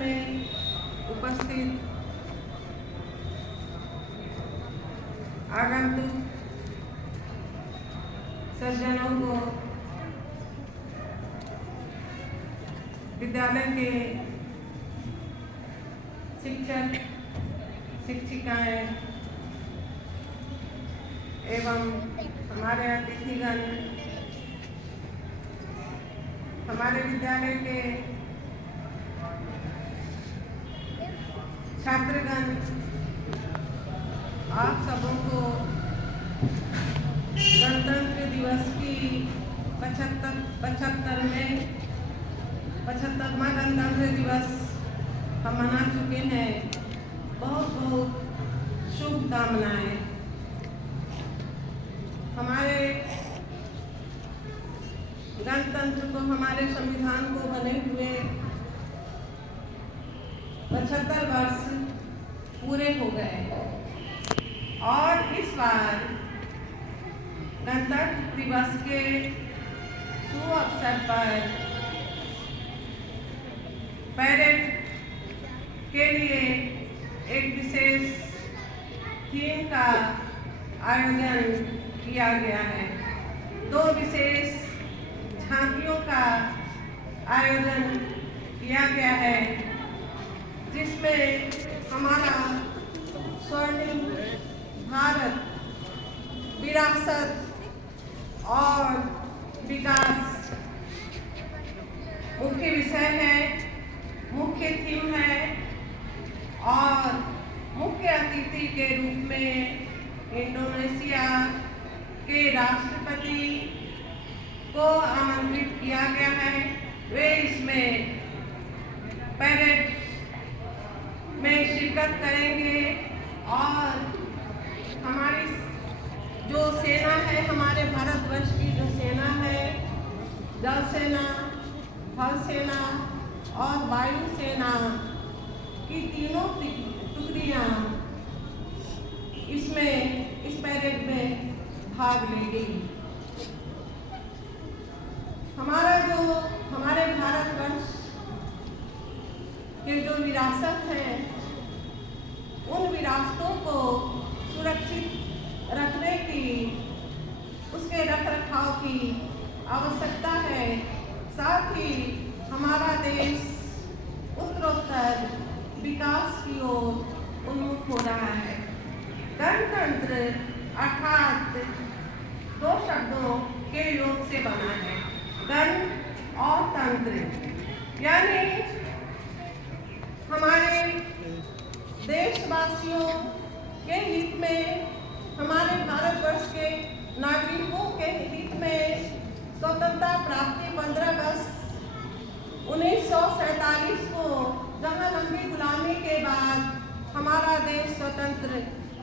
में उपस्थित आगंतुक सज्जनों को, विद्यालय के शिक्षक शिक्षिकाएं एवं हमारे अतिथिगण, हमारे विद्यालय के छात्रगण, आप सबों को गणतंत्र दिवस की 75वां गणतंत्र दिवस हम मना चुके हैं। बहुत बहुत शुभकामनाएं। हमारे गणतंत्र को, हमारे संविधान को बने हुए 75 वर्ष पूरे हो गए और इस बार गणतंत्र दिवस के शुभ अवसर पर परेड के लिए एक विशेष थीम का आयोजन किया गया है। 2 विशेष झांकियों का आयोजन किया गया है, जिसमें हमारा स्वर्णिम भारत, विरासत और विकास मुख्य विषय है, मुख्य थीम है और मुख्य अतिथि के रूप में इंडोनेशिया के राष्ट्रपति को आमंत्रित किया गया है। वे इसमें परेड में शिरकत करेंगे और हमारी जो सेना है, हमारे भारतवर्ष की जो सेना है, जल सेना, थल सेना और वायु सेना की तीनों टुकड़ियां इस परेड में भाग लेंगी। हमारे भारतवर्ष के जो विरासत है, उन विरासतों को सुरक्षित रखने की, उसके रखरखाव की आवश्यकता है। साथ ही हमारा देश उत्तरोत्तर विकास की ओर उन्मुख हो रहा है। गणतंत्र अर्थात 2 शब्दों के योग से बना है, गण और तंत्र, यानी हमारे देशवासियों के हित में, हमारे भारतवर्ष के नागरिकों के हित में स्वतंत्रता प्राप्ति 15 अगस्त 1947 को, जहां लंबी गुलामी के बाद हमारा देश स्वतंत्र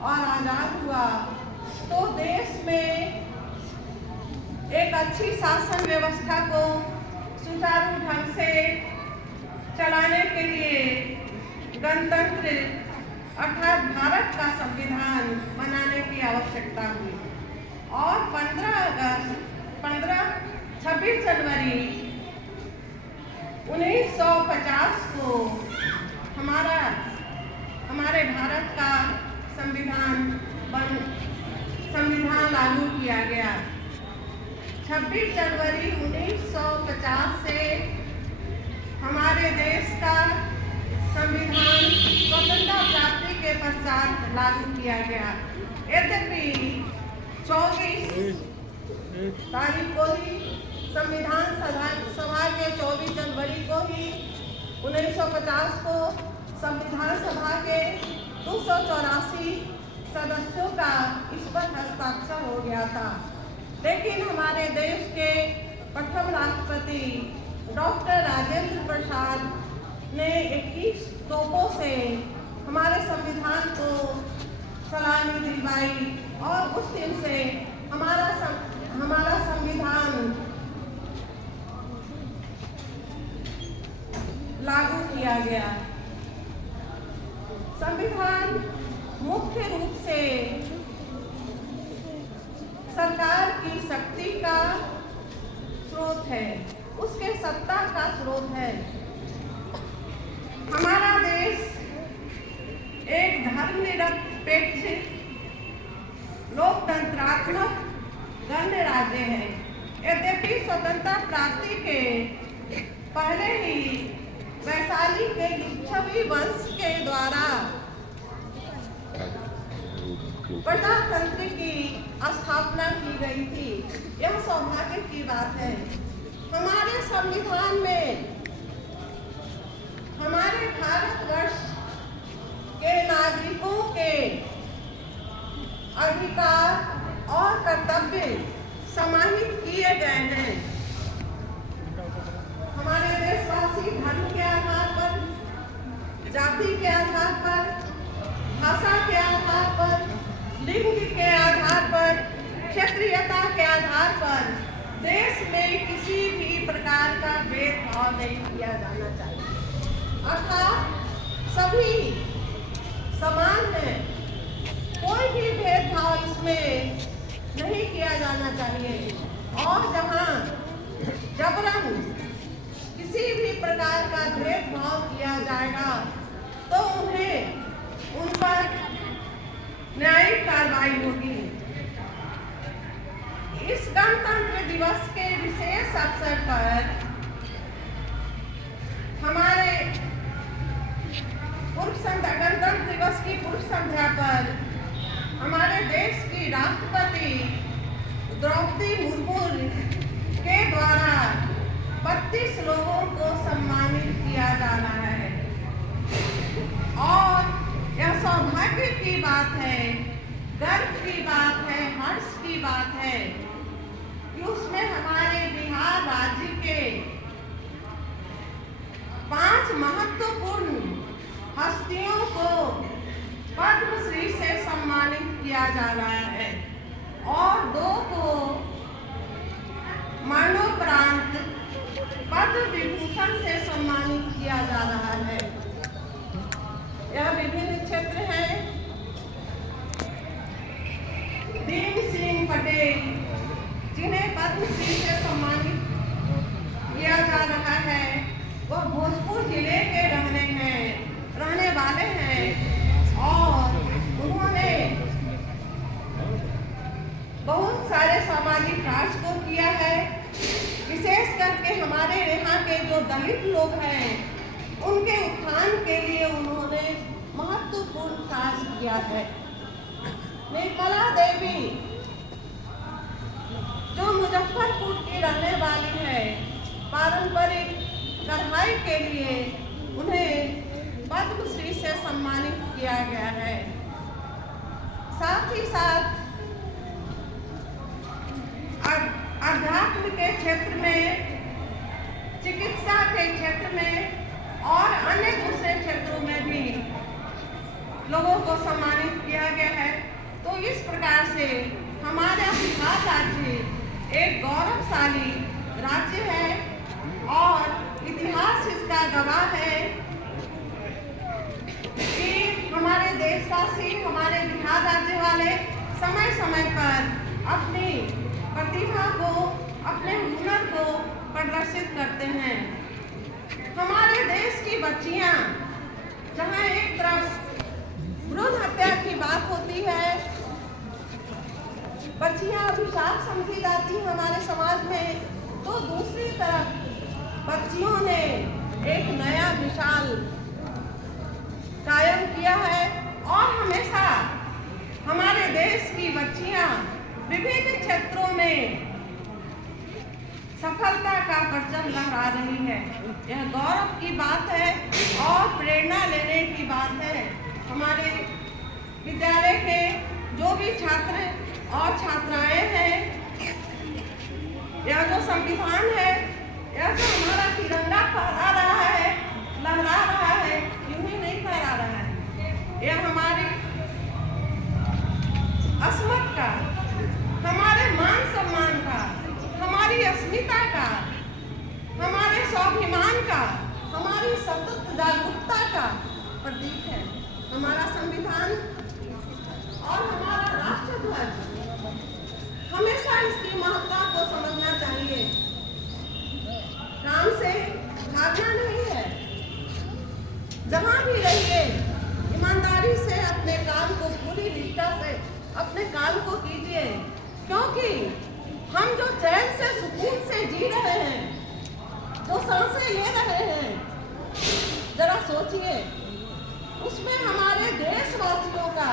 और आज़ाद हुआ, तो देश में एक अच्छी शासन व्यवस्था को सुचारू ढंग से चलाने के लिए गणतंत्र अर्थात भारत का संविधान बनाने की आवश्यकता हुई और 26 जनवरी 1950 को हमारे भारत का संविधान लागू किया गया। 26 जनवरी 1950 से हमारे देश का संविधान स्वतंत्रता प्राप्ति के पश्चात लागू किया गया। यद्यपि 24 तारीख को ही संविधान सभा के 24 जनवरी को ही 1950 को संविधान सभा के 284 सदस्यों का इस पर हस्ताक्षर हो गया था, लेकिन हमारे देश के प्रथम राष्ट्रपति डॉक्टर राजेंद्र प्रसाद ने 21 तोपों से हमारे संविधान को सलामी दिलवाई और उस दिन से हमारा संविधान लागू किया गया। संविधान मुख्य रूप से सरकार की शक्ति का स्रोत है, उसके सत्ता का स्रोत है। हमारे हैं। यद्यपि स्वतंत्रता प्राप्ति के पहले ही वैशाली के लिच्छवी वंश के द्वारा प्रजातंत्र की स्थापना की गई थी। यह सौभाग्य की बात है। हमारे संविधान में हमारे भारतवर्ष के नागरिकों के अधिकार और कर्तव्य समाहित किए गए हैं। हमारे देशवासी धर्म के आधार पर, जाति के आधार पर, भाषा के आधार पर, लिंग के आधार पर, क्षेत्रीयता के आधार पर देश में किसी भी प्रकार का भेदभाव नहीं किया जाना चाहिए। अर्थात सभी समान हैं, कोई भी भेदभाव इसमें नहीं किया जाना चाहिए। और जहाँ जबरन किसी भी प्रकार का भेदभाव किया जाएगा तो उन्हें उन पर न्यायिक कार्रवाई होगी। इस गणतंत्र दिवस के विशेष अवसर पर हमारे गणतंत्र दिवस की पूर्व संध्या पर हमारे देश की राष्ट्रपति द्रौपदी मुर्मू के द्वारा 32 लोगों को सम्मानित किया जा रहा है। और यह सौभाग्य की बात है, गर्व की बात है, हर्ष की बात है कि उसमें हमारे बिहार राज्य के 5 महत्वपूर्ण हस्तियों को पद्मश्री से सम्मानित किया जा रहा है और 2 को मरणोपरांत पद्म विभूषण से सम्मानित किया जा रहा है। यह विभिन्न क्षेत्र हैं। दीन सिंह पटेल जिन्हें पद्मश्री से सम्मानित किया जा रहा है, वह भोजपुर जिले के रहने वाले हैं और उन्होंने बहुत सारे सामाजिक कार्य को किया है। विशेष करके हमारे यहाँ के जो दलित लोग हैं उनके उत्थान के लिए उन्होंने महत्वपूर्ण कार्य किया है। निर्मला देवी जो मुजफ्फरपुर की रहने वाली है, पारंपरिक कढ़ाई के लिए उन्हें पद्मश्री से सम्मानित किया गया है। साथ ही साथ अध्यात्म के क्षेत्र में, चिकित्सा के क्षेत्र में और अन्य दूसरे क्षेत्रों में भी लोगों को सम्मानित किया गया है। तो इस प्रकार से हमारा बिहार राज्य एक गौरवशाली राज्य है और इतिहास इसका गवाह है कि हमारे देशवासी, हमारे बिहार राज्य वाले समय समय पर अपनी प्रतिभा को, अपने हुनर को प्रदर्शित करते हैं। हमारे देश की बच्चियां, जहां एक तरफ भ्रूण हत्या की बात होती है, बच्चियां अभिशाप समझी जाती हैं हमारे समाज में, तो दूसरी तरफ बच्चियों ने एक नया मिसाल कायम किया है और हमेशा हमारे देश की बच्चियां विभिन्न क्षेत्रों में सफलता का परचम लहरा रही है। यह गौरव की बात है और प्रेरणा लेने की बात है। हमारे विद्यालय के जो भी छात्र और छात्राएं हैं, यह जो संविधान है, यह जो हमारा तिरंगा फहरा रहा है, लहरा रहा है, यूं ही नहीं फहरा रहा है। यह हमारी अस्मत का, हमारे मान सम्मान का, हमारी अस्मिता का, हमारे स्वाभिमान का, हमारी सतत जागरूकता का प्रतीक है। हमारा संविधान और हमारा राष्ट्रध्वज, हमेशा इसकी महत्ता को समझना चाहिए। काम से भागना नहीं है। जहां भी रहिए, ईमानदारी से अपने काम को, पूरी निष्ठा से अपने काम को कीजिए, क्योंकि हम जो चैन से सुकून से जी रहे हैं, जो सांसें ले रहे हैं, जरा सोचिए, उसमें हमारे देशवासियों का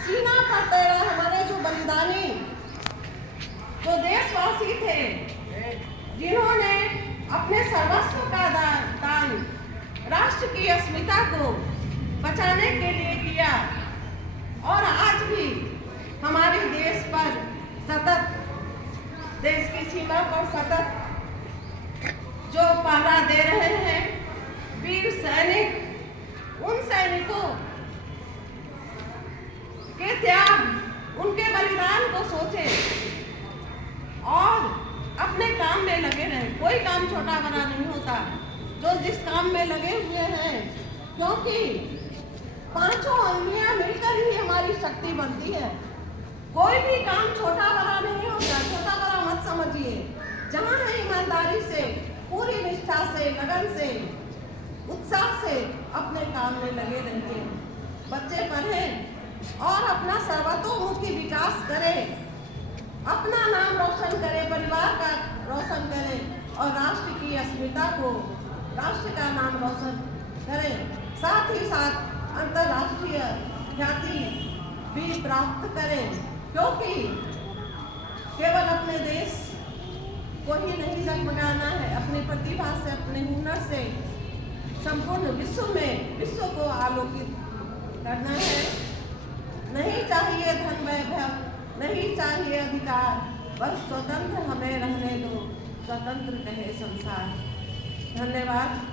सीना फट रहा, हमारे जो बलिदानी, जो देशवासी थे, जिन्होंने अपने सर्वस्व का दान राष्ट्र की अस्मिता को बचाने के लिए किया, और आज भी हमारे देश पर सतत, देश की सीमा पर सतत जो पहरा दे रहे हैं वीर सैनिक, उन सैनिकों के त्याग, उनके बलिदान को सोचें और अपने काम में लगे रहें। कोई काम छोटा बड़ा नहीं होता, जो जिस काम में लगे हुए हैं, क्योंकि पांचों अंगियां मिलकर ही हमारी शक्ति बनती है। कोई भी काम छोटा बड़ा नहीं होता, छोटा बड़ा मत समझिए। जहाँ है ईमानदारी से, पूरी निष्ठा से, लगन से, उत्साह से अपने काम में लगे रहिए। बच्चे पढ़ें और अपना सर्वतोमुखी विकास करें, अपना नाम रोशन करें, परिवार का रोशन करें और राष्ट्र की अस्मिता को, राष्ट्र का नाम रोशन करें। साथ ही साथ अंतर्राष्ट्रीय ख्याति भी प्राप्त करें, क्योंकि केवल अपने देश को ही नहीं जगमगाना है, अपनी प्रतिभा से, अपने हुनर से संपूर्ण विश्व को आलोकित करना है। नहीं चाहिए धन वैभव, नहीं चाहिए अधिकार, बस स्वतंत्र हमें रहने दो, स्वतंत्र कहे संसार। धन्यवाद।